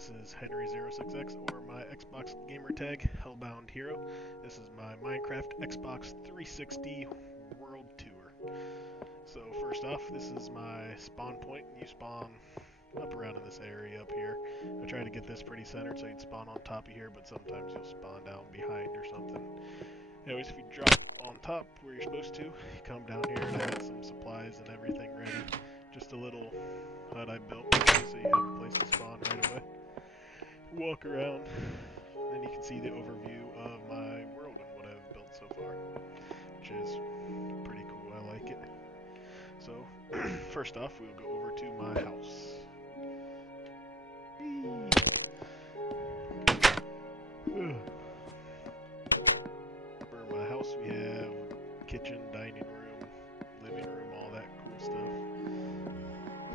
This is Henry06X, or my Xbox gamer tag, Hellbound Hero. This is my Minecraft Xbox 360 World Tour. So first off, this is my spawn point. You spawn up around in this area up here. I try to get this pretty centered so you'd spawn on top of here, but sometimes you'll spawn down behind or something. Anyways, if you drop on top where you're supposed to, you come down here and I got some supplies and everything ready. Just a little hut I built so you have a place to spawn right away. Walk around, then you can see the overview of my world and what I've built so far, which is pretty cool. I like it. So, first off, we'll go over to my house. For my house, we have kitchen, dining room, living room, all that cool stuff.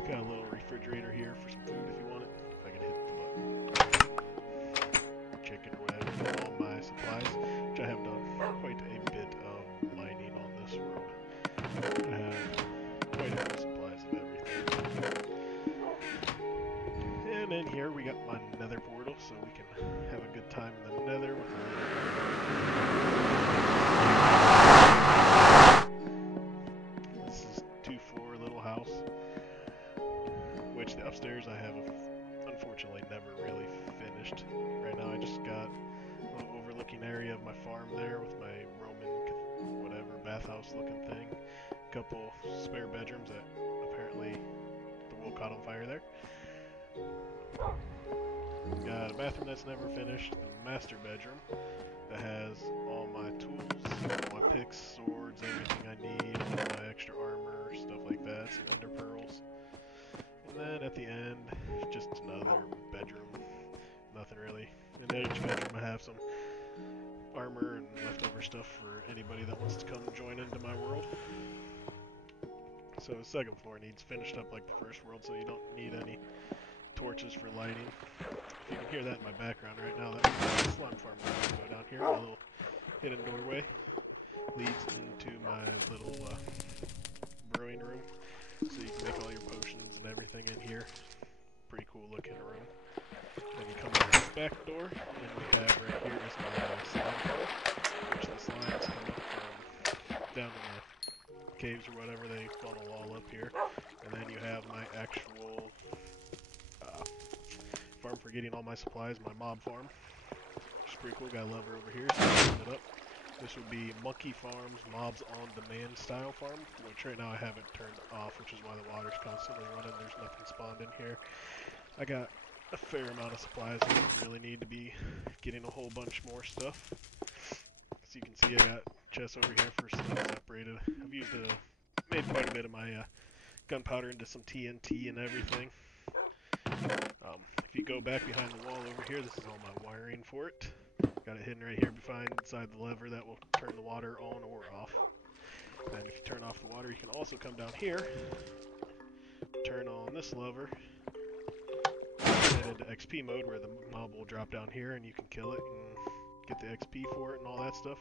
Got a little refrigerator here for some food if you want it. If I can hit the button. Chicken or whatever. All my supplies, which I have done quite a bit of mining on this world. I have quite a few supplies of everything. And in here we got my nether portal, so we can have a good time in the nether with This is 2-4 little house, which the upstairs I have unfortunately never really finished. Right now I just got a little overlooking area of my farm there with my Roman whatever bathhouse looking thing. A couple spare bedrooms that apparently the wool caught on fire there. Got a bathroom that's never finished, the master bedroom that has all my tools, all my picks, swords, everything I need, all my extra armor, stuff like that, some ender pearls. And then at the end, just another bedroom. Nothing really. In each bedroom I have some armor and leftover stuff for anybody that wants to come join into my world. So the second floor needs finished up like the first world, so you don't need any torches for lighting. If you can hear that in my background right now, that's the slime farm. Go down here, my little hidden doorway leads into my little brewing room, so you can make all your potions and everything in here. Pretty cool looking room. Then you come out this back door, and we have right here is my slime farm, which the slimes come up from down in the caves or whatever, they funnel all up here. And then you have my actual farm for getting all my supplies, my mob farm, which is pretty cool. Got a lever over here, so I open it up. This would be Monkey Farms Mobs on Demand style farm, which right now I haven't turned off, which is why the water's constantly running. There's nothing spawned in here. I got a fair amount of supplies. I don't really need to be getting a whole bunch more stuff. As you can see, I got chests over here for stuff separated. I've made quite a bit of my gunpowder into some TNT and everything. If you go back behind the wall over here, this is all my wiring for it. Got it hidden right here inside the lever that will turn the water on or off. And if you turn off the water, you can also come down here, turn on this lever, and into XP mode where the mob will drop down here and you can kill it and get the XP for it and all that stuff.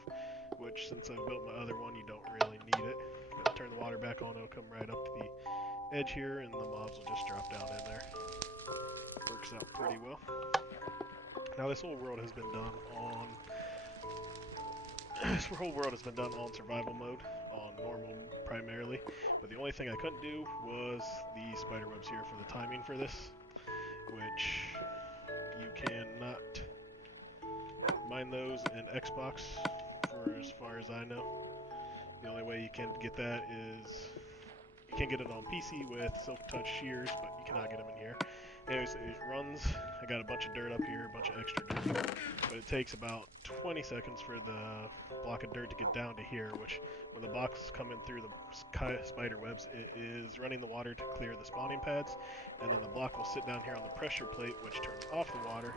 Which, since I've built my other one, you don't really need it. But turn the water back on, it'll come right up to the edge here, and the mobs will just drop down in there. Works out pretty well. Now this whole world has been done on survival mode, on normal primarily. But the only thing I couldn't do was the spider webs here for the timing for this, which you cannot mine those in Xbox for as far as I know. The only way you can get that is you can get it on PC with Silk Touch shears, but you cannot get them in here. Anyways, it runs. I got a bunch of dirt up here, a bunch of extra dirt, but it takes about 20 seconds for the block of dirt to get down to here, which when the blocks come in through the spider webs, it is running the water to clear the spawning pads, and then the block will sit down here on the pressure plate, which turns off the water,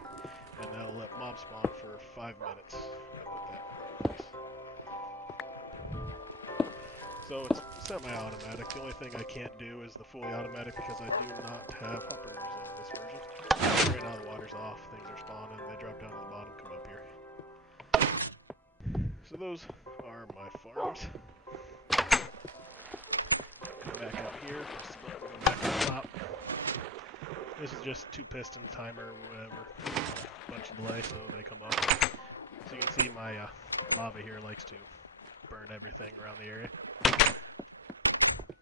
and that'll let mob spawn for 5 minutes. I put that in place. So it's semi-automatic. The only thing I can't do is the fully automatic because I do not have hoppers on this version. Right now the water's off, things are spawning, they drop down to the bottom, come up here. So those are my farms. Come back up here, go back to the top. This is just 2 piston timer, whatever, bunch of delay, so they come up. So you can see my lava here likes to burn everything around the area.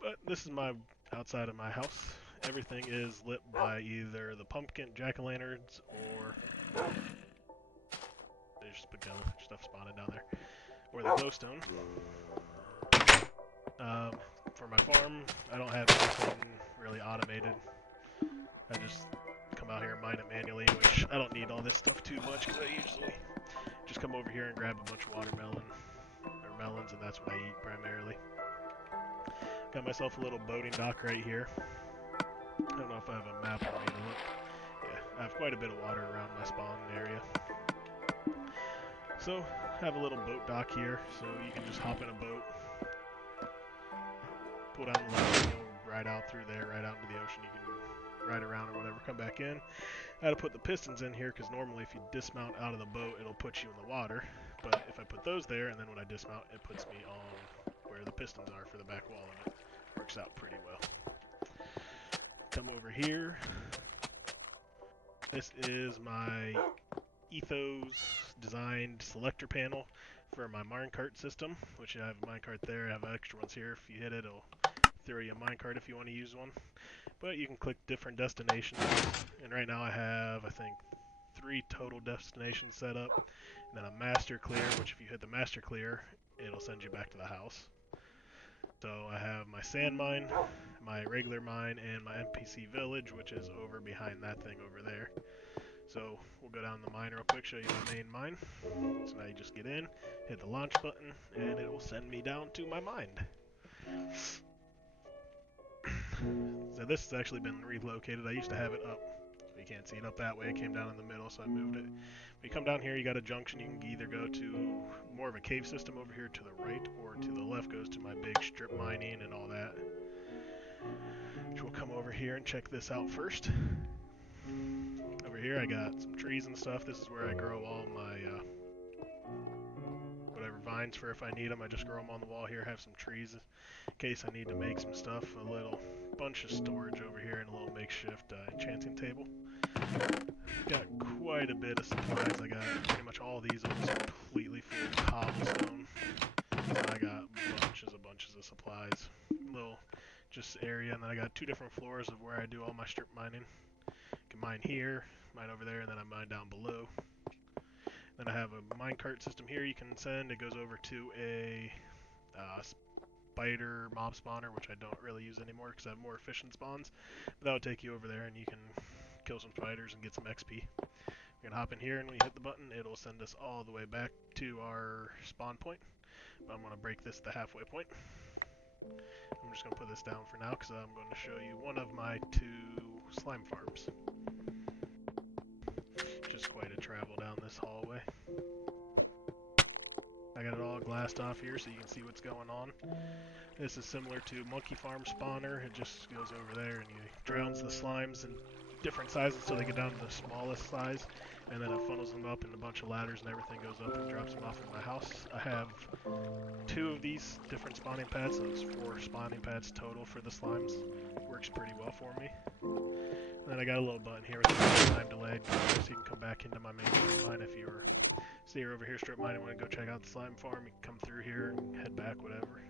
But this is my outside of my house. Everything is lit by either the pumpkin jack-o'-lanterns or there's just stuff spawning down there, or the glowstone. For my farm, I don't have anything really automated. I just come out here and mine it manually, which I don't need all this stuff too much because I usually just come over here and grab a bunch of watermelon or melons, and that's what I eat primarily. Got myself a little boating dock right here. I don't know if I have a map on me to look. Yeah, I have quite a bit of water around my spawn area. So, I have a little boat dock here, so you can just hop in a boat, pull down the ladder, and you'll ride out through there, right out into the ocean. You can ride around or whatever, come back in. I had to put the pistons in here because normally if you dismount out of the boat, it'll put you in the water. But if I put those there, and then when I dismount, it puts me on where the pistons are for the back wall of it. Works out pretty well. Come over here. This is my Ethos designed selector panel for my minecart system, which I have a minecart there. I have extra ones here. If you hit it, it'll throw you a minecart if you want to use one. But you can click different destinations, and right now I have, I think, 3 total destinations set up, and then a master clear, which if you hit the master clear, it'll send you back to the house. So I have my sand mine, my regular mine, and my NPC village, which is over behind that thing over there. So we'll go down the mine real quick, show you the main mine. So now you just get in, hit the launch button, and it will send me down to my mine. So this has actually been relocated. I used to have it up, so you can't see it up that way. It came down in the middle, so I moved it. When you come down here, you got a junction. You can either go to more of a cave system over here to the right, or to the left goes to my big strip mining and all that. Which we'll come over here and check this out first. Over here I got some trees and stuff. This is where I grow all my whatever vines for if I need them. I just grow them on the wall here. Have some trees in case I need to make some stuff. A little bunch of storage over here and a little makeshift enchanting table. Got quite a bit of supplies. I got pretty much all these almost completely full of cobblestone. So I got bunches of supplies. Little just area, and then I got 2 different floors of where I do all my strip mining. I can mine here, mine over there, and then I mine down below. Then I have a minecart system here you can send. It goes over to a spider mob spawner, which I don't really use anymore because I have more efficient spawns. But that will take you over there and you can kill some spiders and get some XP. You can hop in here and when you hit the button, it'll send us all the way back to our spawn point. But I'm going to break this to the halfway point. I'm just going to put this down for now because I'm going to show you one of my 2 slime farms. Just quite a travel down this hallway. I got it all glassed off here so you can see what's going on. This is similar to Monkey Farm Spawner. It just goes over there and you drowns the slimes in different sizes so they get down to the smallest size, and then it funnels them up and a bunch of ladders and everything goes up and drops them off in my house. I have 2 of these different spawning pads, so it's 4 spawning pads total for the slimes. Works pretty well for me. And then I got a little button here with a time delay, so you can come back into my main strip mine if you're over here strip mine and want to go check out the slime farm. You can come through here and head back, whatever.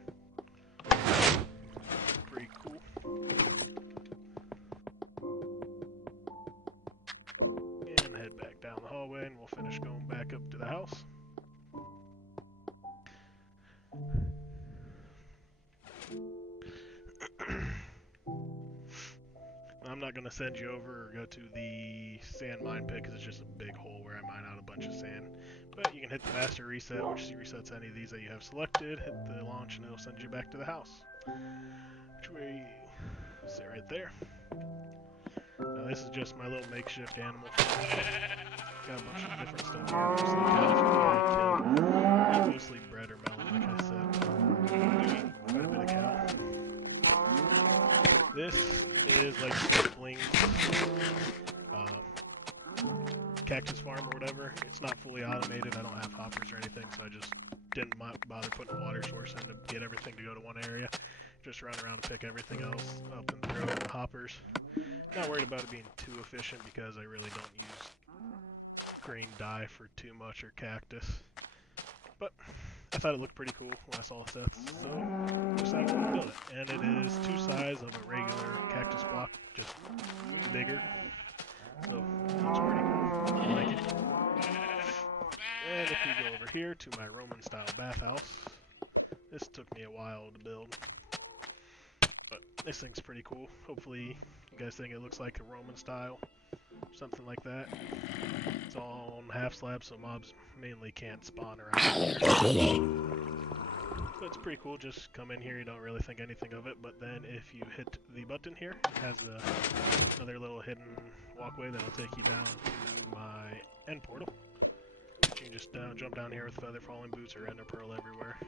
Pretty cool. And head back down the hallway and we'll finish going back up to the house. I'm not going to send you over or go to the sand mine pit because it's just a big hole where I mine out a bunch of sand. But you can hit the master reset, which resets any of these that you have selected, hit the launch, and it'll send you back to the house. Which way? Sit right there. Now this is just my little makeshift animal farm. Got a bunch of different stuff here, mostly cows that I kill. Mostly bread or melon, like I said. Quite a bit of cow. This is like Spling's cactus farm or whatever. It's not fully automated. I don't have hoppers or anything, so I just didn't bother putting a water source in to get everything to go to one area. just run around and pick everything else up and throw it in the hoppers. Not worried about it being too efficient because I really don't use green dye for too much or cactus. But I thought it looked pretty cool when I saw the sets, so decided to build it. And it is 2 sides of a regular cactus block, just bigger. So it looks pretty cool. I like it. And if we go over here to my Roman style bathhouse, this took me a while to build. But this thing's pretty cool. Hopefully you guys think it looks like a Roman style. Something like that. It's all on half slab, so mobs mainly can't spawn around here. So it's pretty cool, just come in here, you don't really think anything of it, but then if you hit the button here, it has another little hidden walkway that'll take you down to my end portal. You can just jump down here with feather falling boots or ender pearl everywhere.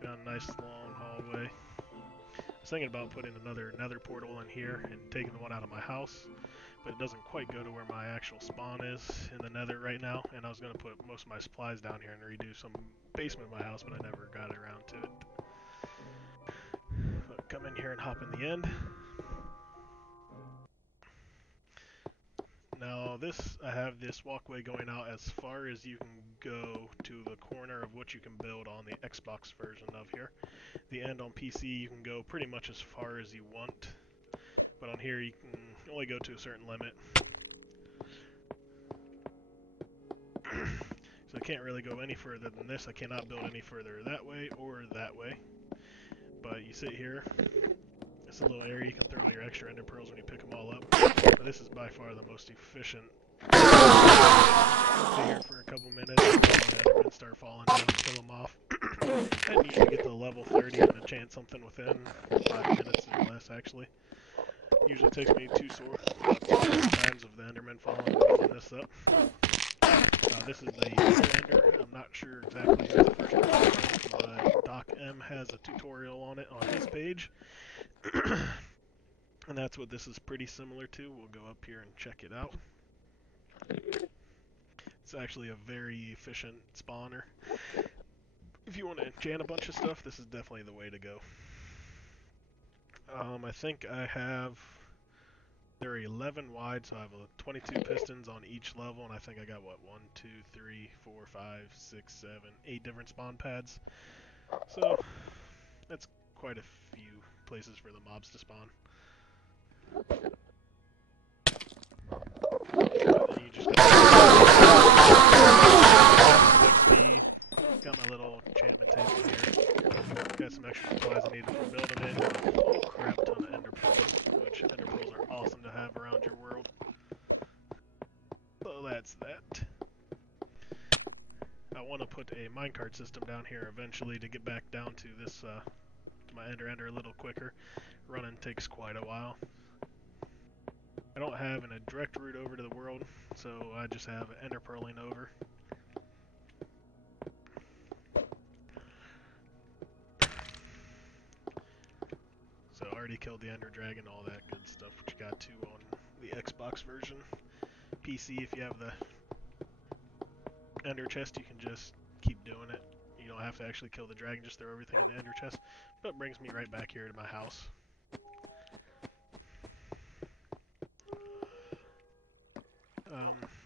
Got a nice long hallway. I was thinking about putting another nether portal in here and taking the one out of my house, but it doesn't quite go to where my actual spawn is in the nether right now, and I was going to put most of my supplies down here and redo some basement of my house, but I never got around to it. But come in here and hop in the end. Now I have this walkway going out as far as you can go to the corner of what you can build on the Xbox version of here. The end on PC you can go pretty much as far as you want, but on here you can only go to a certain limit. So I can't really go any further than this. I cannot build any further that way or that way. But you sit here, it's a little area you can throw all your extra ender pearls when you pick them all up. But this is by far the most efficient. Sit here for a couple minutes and the Endermen start falling down, kill them off. And usually get to level 30 and enchant something within 5 minutes or less actually. Usually takes me 2 times of the Endermen falling and building this up. This is the Ender. I'm not sure exactly who the first person, but Doc M has a tutorial on it on his page. And that's what this is pretty similar to. We'll go up here and check it out. It's actually a very efficient spawner. If you want to enchant a bunch of stuff, this is definitely the way to go. I think I have... There are 11 wide, so I have 22 pistons on each level, and I think I got, what, 1, 2, 3, 4, 5, 6, 7, 8 different spawn pads. So, that's quite a few places for the mobs to spawn. And you just got my little enchantment table here. Got some extra supplies I needed for building it. A whole crap ton of ender pearls, which ender pearls are awesome to have around your world. So that's that. I want to put a minecart system down here eventually to get back down to this, to my ender a little quicker. Running takes quite a while. I don't have a direct route over to the world, so I just have ender pearling over. So I already killed the ender dragon, all that good stuff, which you got to on the Xbox version. PC, if you have the ender chest, you can just keep doing it. You don't have to actually kill the dragon, just throw everything in the ender chest. But it brings me right back here to my house.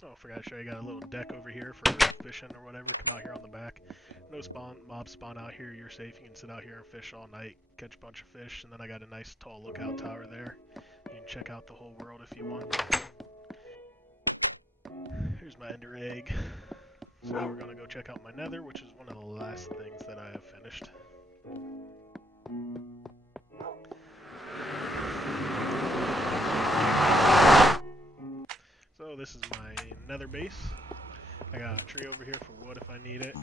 Oh, I forgot to show you, I got a little deck over here for fishing or whatever. Come out here on the back. No mobs spawn out here, you're safe. You can sit out here and fish all night, catch a bunch of fish, and then I got a nice tall lookout tower there. You can check out the whole world if you want. Here's my ender egg. So now we're going to go check out my nether, which is one of the last things that I have finished. So this is my nether base. I got a tree over here for wood if I need it.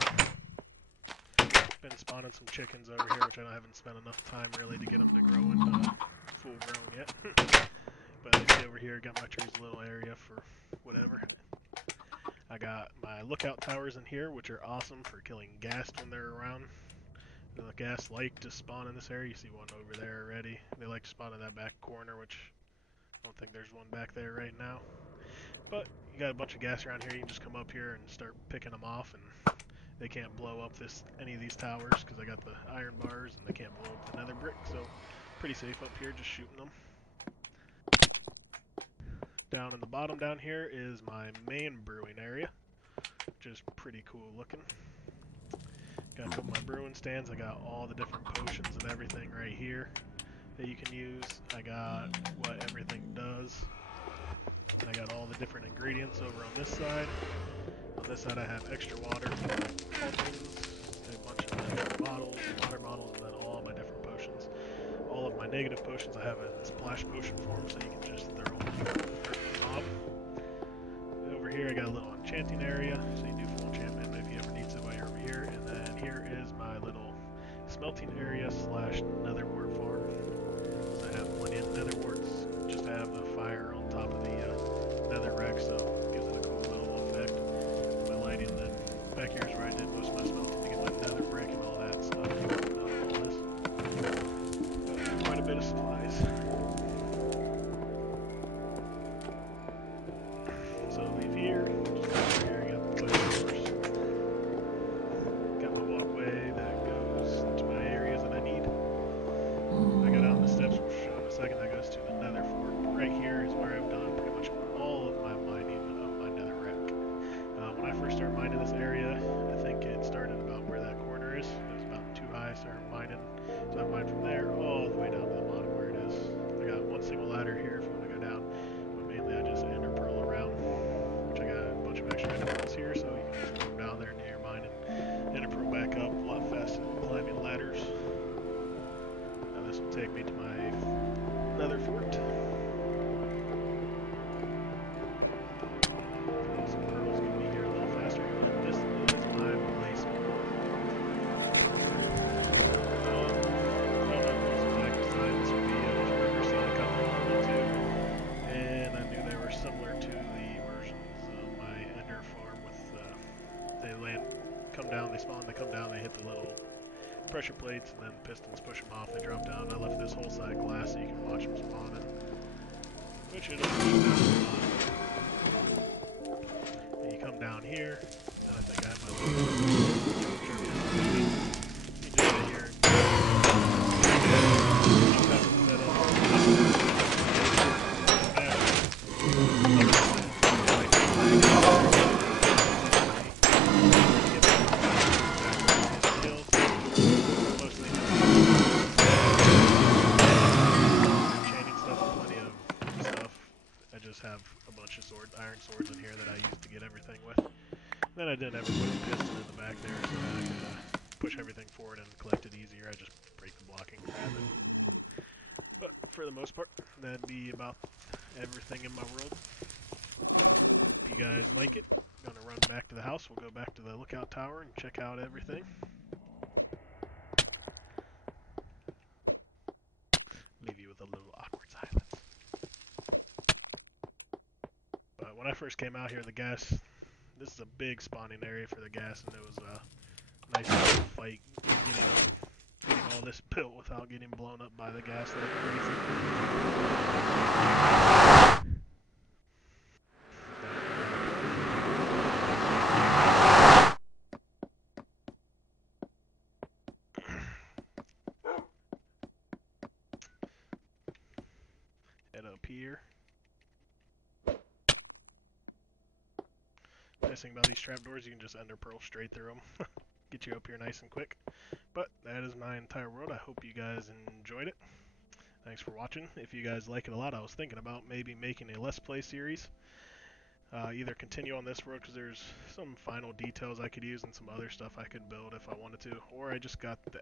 Been spawning some chickens over here, which I haven't spent enough time really to get them to grow into full grown yet. But you see over here, got my trees little area for whatever. I got my lookout towers in here, which are awesome for killing ghast when they're around. The ghast like to spawn in this area. You see one over there already. They like to spawn in that back corner, which I don't think there's one back there right now. But you got a bunch of ghast around here. You can just come up here and start picking them off, and they can't blow up any of these towers because I got the iron bars, and they can't blow up the nether brick, so pretty safe up here just shooting them. Down in the bottom down here is my main brewing area, which is pretty cool looking. Got a couple of my brewing stands. I got all the different potions and everything right here that you can use. I got what everything does. I got all the different ingredients over on this side. On this side I have extra water for my cauldrons, a bunch of extra bottles, water bottles, and then all my different potions. All of my negative potions I have in splash potion form, so you can just throw them for the mob. Over here I got a little enchanting area, so you do full enchantment if you ever need to while you're over here. And then here is my little smelting area slash nether wart farm. So I have plenty of nether warts, just to have the fire on top of the nether rack, so it gives it a cool little effect. My lighting, and then back here is where I did most of my smelting to get my nether brick and all that stuff. All this. Quite a bit of supplies. So I'll leave here. Just over here, got the doors. Got my walkway that goes to my areas that I need. I got out the steps, which we'll show in a second. That goes to the nether fort. Right here is where I've done pretty much all of my mining of my nether rack. When I first started mining this area, I think it started about where that corner is. It was about too high, I started mining. So I mined from there all the way down to the bottom where it is. I got one single ladder here if you want to go down, but mainly I just ender pearl around, which I got a bunch of extra ender pearls here, so you can just throw them down there near your mine and ender pearl back up a lot faster than climbing ladders. Now this will take me to my nether fort. Some pearls get me here a little faster, and this is my basement. And I knew they were similar to the versions of my ender farm with they come down, they spawn, they come down, they hit the little pressure plates, and then the pistons push them off, they drop down. I left this whole side glass so you can watch them spawning, which it'll push down a lot. And you come down here, and I think I have my little you just sit here and have a bunch of iron swords in here that I used to get everything with. Then I didn't ever put a piston in the back there so that I could push everything forward and collect it easier. I just break the blocking grab it. But for the most part, that'd be about everything in my world. Hope you guys like it. I'm gonna run back to the house. We'll go back to the lookout tower and check out everything. Leave you with a little awkward silence. But when I first came out here, the gas, this is a big spawning area for the gas, and it was a nice little fight getting all this built without getting blown up by the gas like crazy. Head up here. Nice thing about these trapdoors, you can just ender pearl straight through them. Get you up here nice and quick. But that is my entire world. I hope you guys enjoyed it. Thanks for watching. If you guys like it a lot, I was thinking about maybe making a Let's Play series. Either continue on this world because there's some final details I could use and some other stuff I could build if I wanted to, or I just got the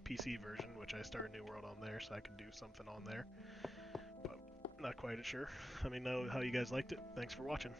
PC version, which I started New World on there, so I could do something on there. But not quite sure. Let me know how you guys liked it. Thanks for watching.